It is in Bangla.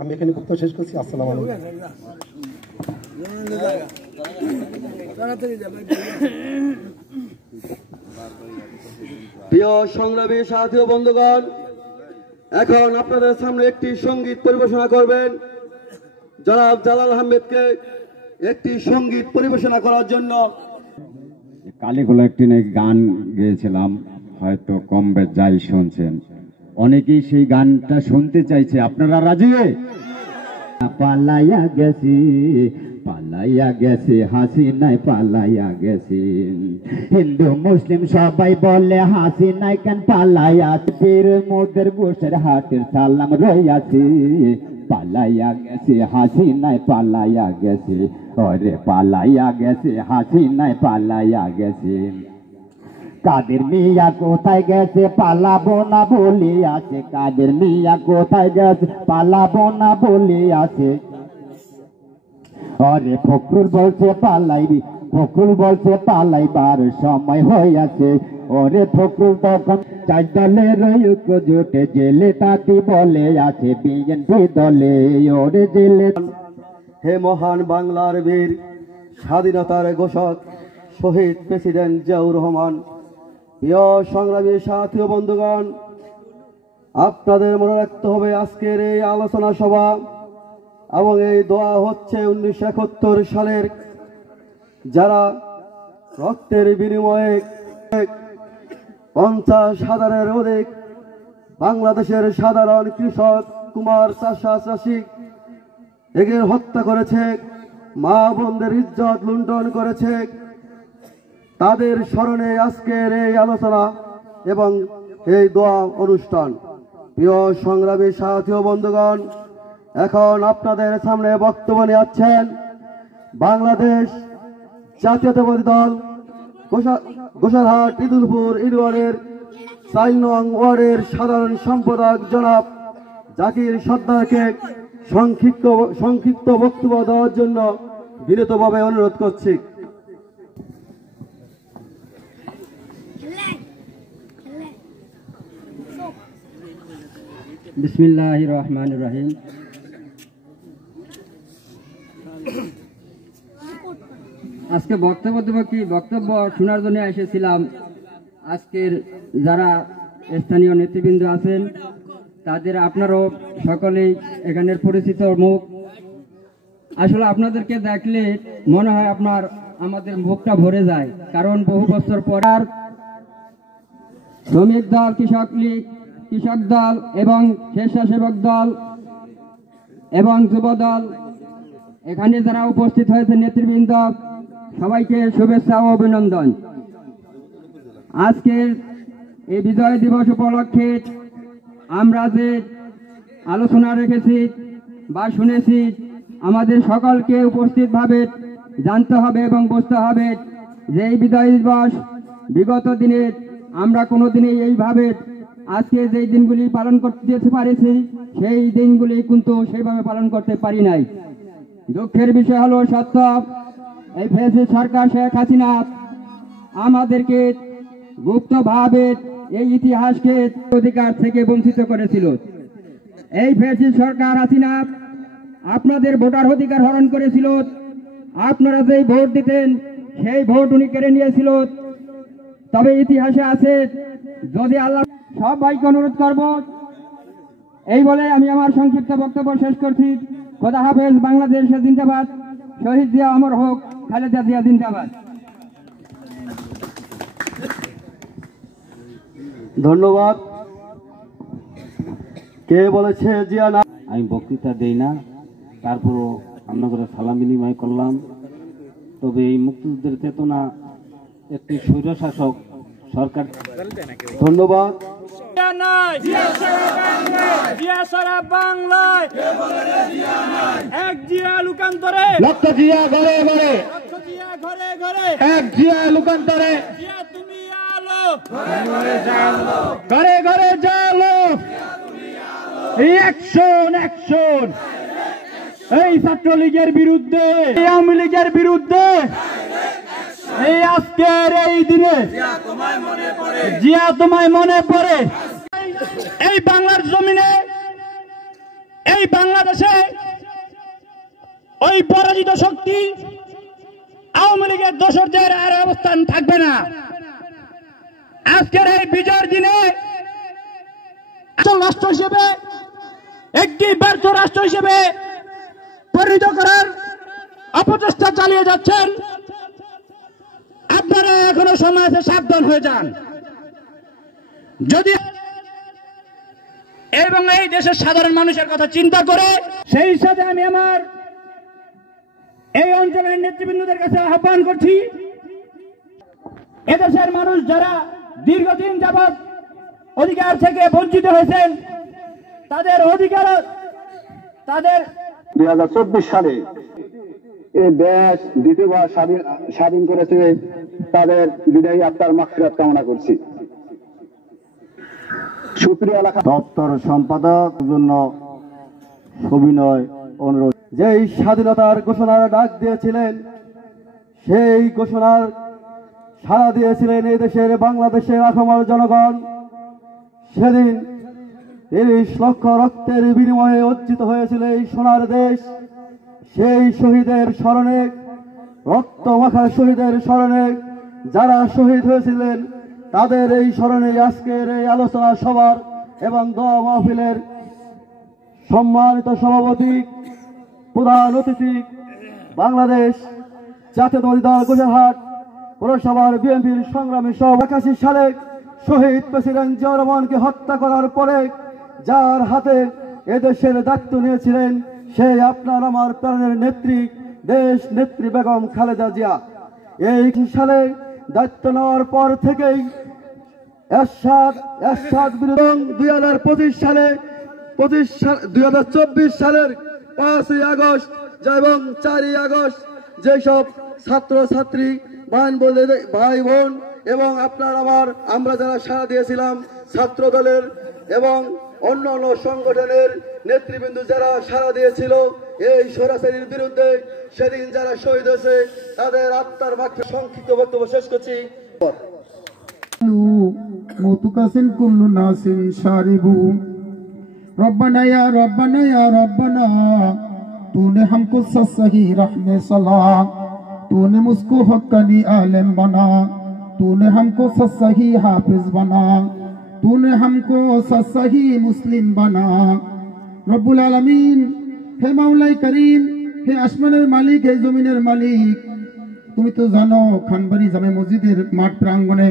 আমি এখানে বক্তব্য শেষ করছি। আসসালামু আলাইকুম। প্রিয় সংগ্রামী সাথী ও বন্ধুগণ, এখন আপনাদের সামনে একটি সঙ্গীত পরিবেশনা করবেন জনাব জালাল আহমেদকে একটি সঙ্গীত পরিবেশনা করার জন্য। কালীগুলো একটি গান গেয়েছিলাম, হয়তো কম বেশ যাই শুনছেন, অনেকেই সেই গানটা শুনতে চাইছে। আপনারা রাজি? পালাইয়া গেছি, পালাইয়া গেছে হাসিনায়, পালাইয়া গেছে। হিন্দু মুসলিম সবাই বলে হাসিনাই কেন পালাইয়া, পীর মোদের বসের হাতের সালাম রইয়াছে। পালাইয়া গেছে হাসিনায়, পালাইয়া গেছে, ওরে পালাইয়া গেছে হাসিনায়, পালাইয়া গেছে। কাদের মিয়া কোথায় গেছে পালাবো না বলে আছে, কাদের মিয়া কোথায় গেছে পালাবো না বলে আছে। আরে ফখরুল বলছে পালাইবি, ফখরুল বলছে পালাইবার সময় হইয়াছে। ওরে ফখরুল তখন চার দলের ঐক্য জোটে জেলে তাতি বলে আছে বিএনপি দলে, ওরে জেলে। হে মহান বাংলার বীর, স্বাধীনতার ঘোষক শহীদ প্রেসিডেন্ট জিয়াউর রহমান, প্রিয় সংগ্রামী সাথী ও বন্ধুগণ, আপনাদের মনে রাখতে হবে আজকের এই আলোচনা সভা এবং এই দোয়া হচ্ছে 1971 সালের যারা রক্তের বিনিময়ে 50,000-এর অধিক বাংলাদেশের সাধারণ কৃষক, কুমার, চাষা, চাষী এদের হত্যা করেছে, মা বোনদের ইজ্জত লুণ্ঠন করেছে, তাদের স্মরণে আজকের এই আলোচনা এবং এই দোয়া অনুষ্ঠান। প্রিয় সংগ্রামী সাথী ও বন্ধুগণ, এখন আপনাদের সামনে বক্তব্য নিয়ে যাচ্ছেন বাংলাদেশ জাতীয়তাবাদী দল গোসারহাট ইদুলপুর ইউনিয়নের 4 নং ওয়ার্ডের সাধারণ সম্পাদক জনাব জাকির সর্দারকে সংক্ষিপ্ত বক্তব্য দেওয়ার জন্য বিনীতভাবে অনুরোধ করছি। বিসমিল্লাহির রহমানির রহিম। আজকে বক্তব্য দেব কি, বক্তব্য শোনার জন্য এসেছিলাম। আজকের যারা স্থানীয় নেতৃবৃন্দ আছেন তাদের আপনারও সকলেই এখানের পরিচিত মুখ। আসলে আপনাদেরকে দেখলে মনে হয় আমাদের মুখটা ভরে যায়, কারণ বহু বছর পর শ্রমিক দল, কৃষক লীগ, কৃষক দল এবং স্বেচ্ছাসেবক দল এবং যুব দল, এখানে যারা উপস্থিত হয়েছে নেতৃবৃন্দ, সবাইকে শুভেচ্ছা ও অভিনন্দন। আজকের এই বিজয় দিবস উপলক্ষে আমরা যে আলোচনা রেখেছি বা শুনেছি, আমাদের সকলকে উপস্থিতভাবে জানতে হবে এবং বুঝতে হবে যে এই বিজয় দিবস বিগত দিনে আমরা কোনোদিনই এইভাবে আজকে যেই দিনগুলি পালন করতে পারেছি সেই দিনগুলি কিন্তু সেইভাবে পালন করতে পারি নাই। দুঃখের বিষয় হলো সত্য, এই ফ্যাসিস্ট সরকার শেখ হাসিনা আমাদেরকে গুপ্তভাবে এই ইতিহাসকে অধিকার থেকে বঞ্চিত করেছিল। এই ফ্যাসিস্ট সরকার হাসিনা আপনাদের ভোটার অধিকার হরণ করেছিল। আপনারা যেই ভোট দিতেন সেই ভোট উনি কেড়ে নিয়েছিল। তবে ইতিহাসে আছে, যদি আল্লাহ সবাইকে অনুরোধ করব এই বলে আমি আমার সংক্ষিপ্ত বক্তব্য শেষ করছি। খোদা হাফেজ। বাংলাদেশ জিন্দাবাদ। শহীদ জিয়া অমর হোক। খালেদা জিয়া জিন্দাবাদ। ধন্যবাদ। কে বলেছে জিয়া না? আমি বক্তৃতা দেই না, তারপরও আপনাদের সালাম বিনিময় করলাম। তবে এই মুক্তিযুদ্ধের চেতনা একটি স্বৈরশাসক সরকার। ধন্যবাদ। এক জিয়া লুকান্তরে, লক্ষ জিয়া ঘরে ঘরে, ঘরে ঘরে, এক জিয়া লুকান্তরে, তুমি আলো, ঘরে ঘরে জালো, অ্যাকশন অ্যাকশন, এই ছাত্রলীগের বিরুদ্ধে, আওয়ামী লীগের বিরুদ্ধে, এই আজকের এই দিনে জিয়া তোমায় মনে পড়ে। এই বাংলার জমিনে এই বাংলাদেশে ওই পরাজিত শক্তি আওয়ামী লীগের দোসরদের আর অবস্থান থাকবে না। আজকের এই বিজয়ের দিনে রাষ্ট্র হিসেবে একটি ব্যর্থ রাষ্ট্র হিসেবে পরিণত করার অপচেষ্টা চালিয়ে যাচ্ছেন। আপনারা এখনো সময় আছে, সাবধান হয়ে যান। যদি এবং এই দেশের সাধারণ মানুষের কথা চিন্তা করে, সেই সাথে আমি আমার এই অঞ্চলের নেতৃবৃন্দদের কাছে আহ্বান করছি, এদেশের মানুষ যারা দীর্ঘদিন যাবৎ অধিকার থেকে বঞ্চিত হয়েছেন, তাদের অধিকার, তাদের 2024 সালে এই দেশ দ্বিতীয়বার স্বাধীন করেছে, তাদের বিদায়ী আত্মার মাগফিরাত কামনা করছি। সুপ্রিয় এলাকা দপ্তর সম্পাদক জন্য সবিনয় অনুরোধ। যেই স্বাধীনতার ঘোষণার ডাক দিয়েছিলেন, সেই ঘোষণার সাড়া দিয়েছিলেন এই দেশের বাংলাদেশের আখমর জনগণ। সেদিন 30 লক্ষ রক্তের বিনিময়ে অর্জিত হয়েছিল এই সোনার দেশ। সেই শহীদের স্মরণে, রক্ত মাখা শহীদের স্মরণে যারা শহীদ হয়েছিলেন, তাদের এই স্মরণে আজকের এই আলোচনা সভার এবং দোয়া মাহফিলের সম্মানিত সভাপতি, প্রধান অতিথি, বাংলাদেশ জাতীয়তাবাদী দল গোসাইরহাট পৌরসভার বিএনপির সংগ্রামী সভাপতি, 81 সালে শহীদ প্রেসিডেন্ট জিয়াউর রহমানকে হত্যা করার পরে যার হাতে এদেশের দায়িত্ব নিয়েছিলেন, সেই আপনার আমার প্রাণের নেত্রী, দেশ নেত্রী বেগম খালেদা জিয়া। এই সালে দায়িত্ব নেওয়ার পর থেকেই এরশাদ বিরোধী 2025 সালে 2024 সালের 5ই আগস্ট এবং 4ই আগস্ট যেসব ছাত্র ছাত্রী ভাই বোন এবং আমরা যারা সাড়া দিয়েছিলাম, ছাত্র দলের এবং অন্য অন্য সংগঠনের নেতৃবৃন্দ যারা সাড়া দিয়েছিল এই স্বৈরাচারীর বিরুদ্ধে, সেদিন যারা শহীদ হয়েছে তাদের আত্মার মাঠে সংক্ষিপ্ত বক্তব্য শেষ করছি। মুতুকাসিন কুল্লু নাসিন শারিবু रब्बना या रब्बना तूने हमको सही राह में सला, तूने मुझको हक्कानी आलिम बना, तूने हमको सही हाफिज बना, तूने हमको सही मुस्लिम बना। रब्बुल आलमीन, हे मौला करीम, हे আসমানের মালিক, হে জমিনের মালিক, তুমি তো জানো খানবাড়ি জামে মসজিদের মাঠ প্রাঙ্গণে